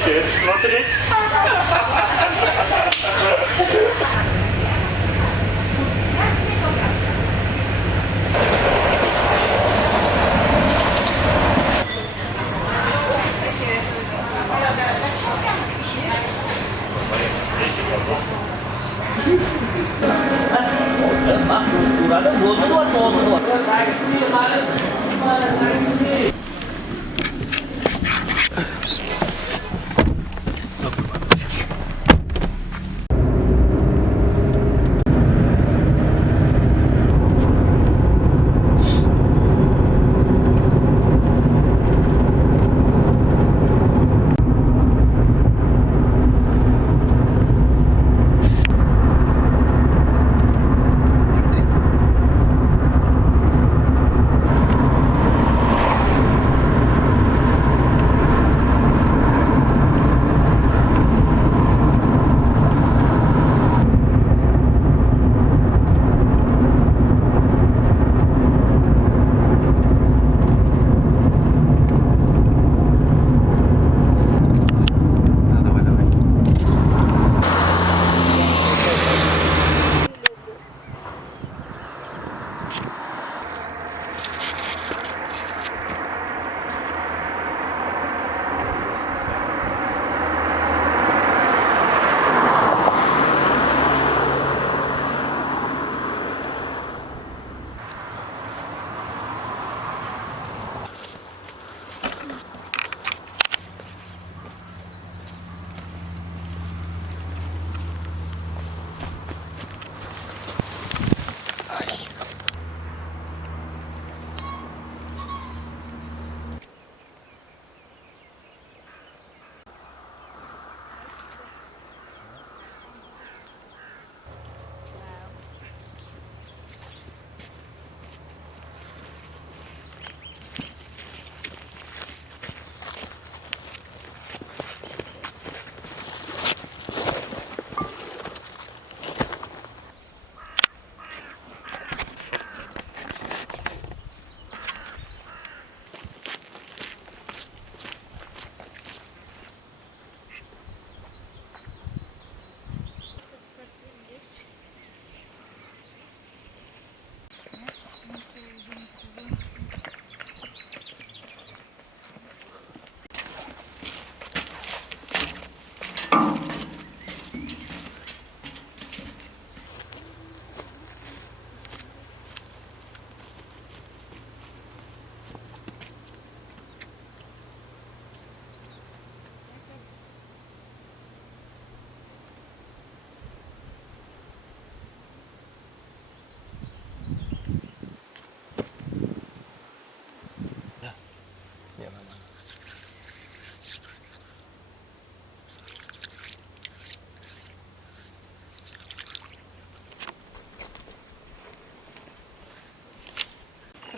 будете это смотреть?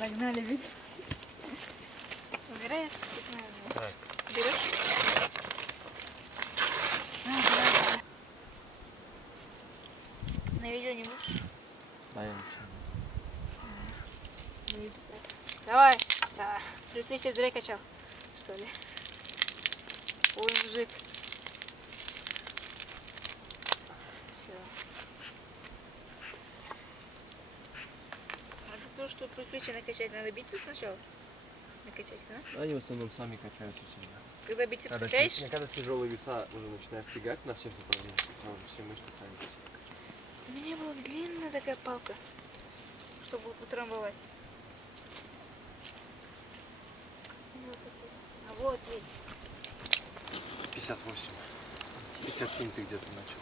Погнали, ведь. Убираешь? Так. Берешь? На видео не будешь? Да, я ничего. Давай. Да. Ты сейчас зря качал, что ли? Ой, мужик. Все. А для того, чтобы приключения накачать, надо бицепс сначала? Накачать, да? Они в основном сами качаются всегда. Когда бицепс качаешь? Когда тяжелые веса уже начинают тягать на всех направлениях, то все мышцы сами качаются. У меня была длинная такая палка, чтобы утрамбовать. А вот ведь. 58. 57 ты где-то начал.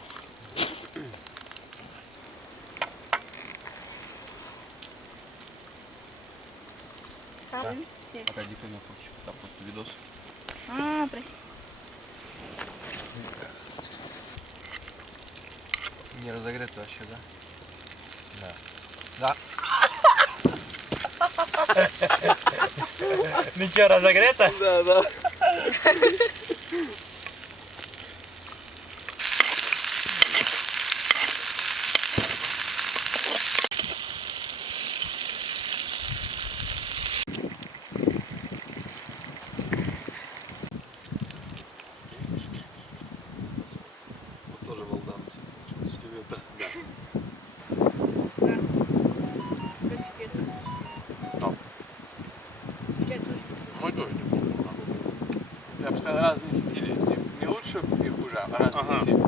Ставлю. Погоди-ка, не хочешь. Там просто видос. А, прости. Не разогрето вообще, да? Да. Да. Ну что, разогрето? Да, да. разные стили. Не лучше и хуже, а разные стили.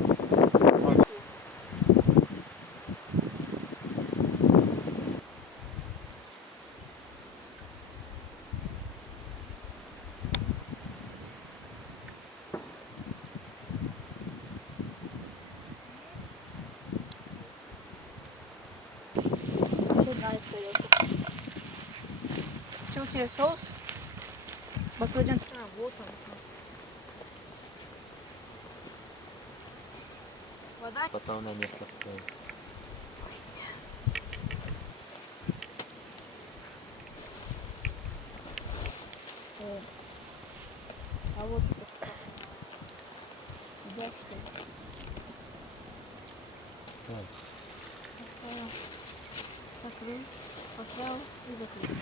Мне нравится йогурт. Что у тебя соус? Баклажанский. А, вот он. Вода. Потом на них поставить. А вот это. Да, что ли? Так. Закрыл, поставил и закрыл.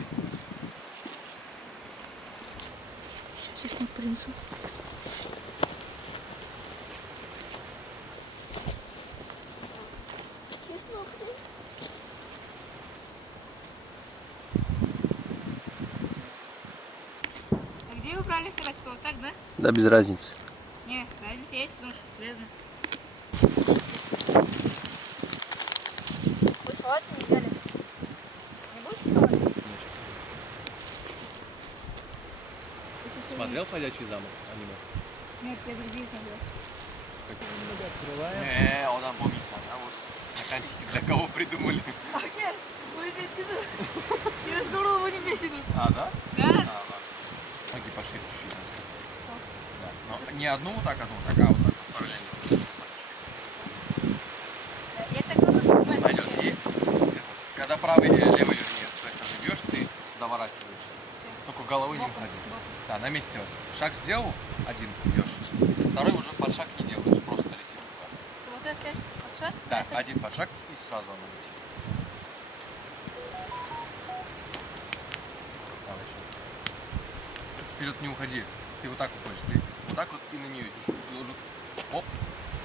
Чеснок принесу. Чеснок. А где вы брали сырать? Вот так, да? Да, без разницы. Не, разница есть, потому что полезно. Вы салат не взяли? Не будете салат? Смотрел «Ходячий замок» аниме? Нет, я другие смотрел. Не, он там помнится, а вот стаканчики для кого придумали? А нет, вы здесь тяну. Я разговаривала 8 месяцев. А, да? Да? А, ладно. Ноги пошире чуть-чуть. Да. Но не одну вот так, а вот так вот параллельно. Я так думаю, Пойдет. И это, когда правый или левый, вернее, с той стороны бьешь, ты доворачиваешься. Только головой не уходи. Да, на месте вот. Шаг сделал, один бьешь. Второй уже под шаг не делаешь, просто летит. Вот эта часть под шаг? Да, один под шаг и сразу она летит. Там еще. Вперед не уходи. Ты вот так уходишь. Ты вот так вот и на нее идешь. Ты уже оп,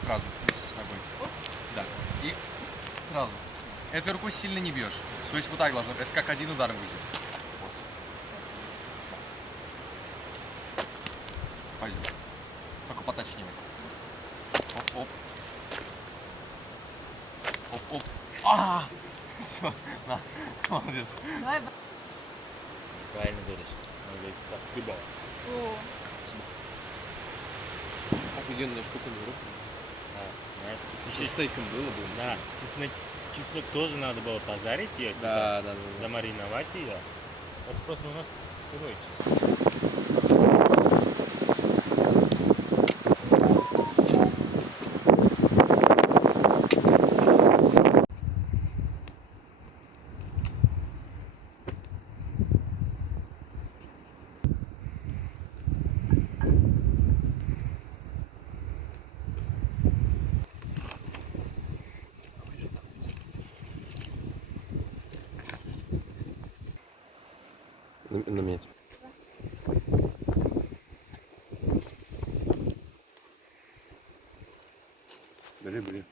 сразу вместе с ногой. Да. И сразу. Этой рукой сильно не бьешь. То есть вот так должно. Это как один удар выйдет. Вот. Пойдет. Только поточнее. Оп-оп. Оп-оп. Все, на, молодец. Давай. Правильно говоришь. Надо говорить спасибо. О, Офигенная штука, не руку. Знаешь, Со стейком было бы. да, чеснок тоже надо было пожарить ее, Да, да, да. замариновать ее. Вот просто у нас сырой чеснок. На меня. Бери, бери.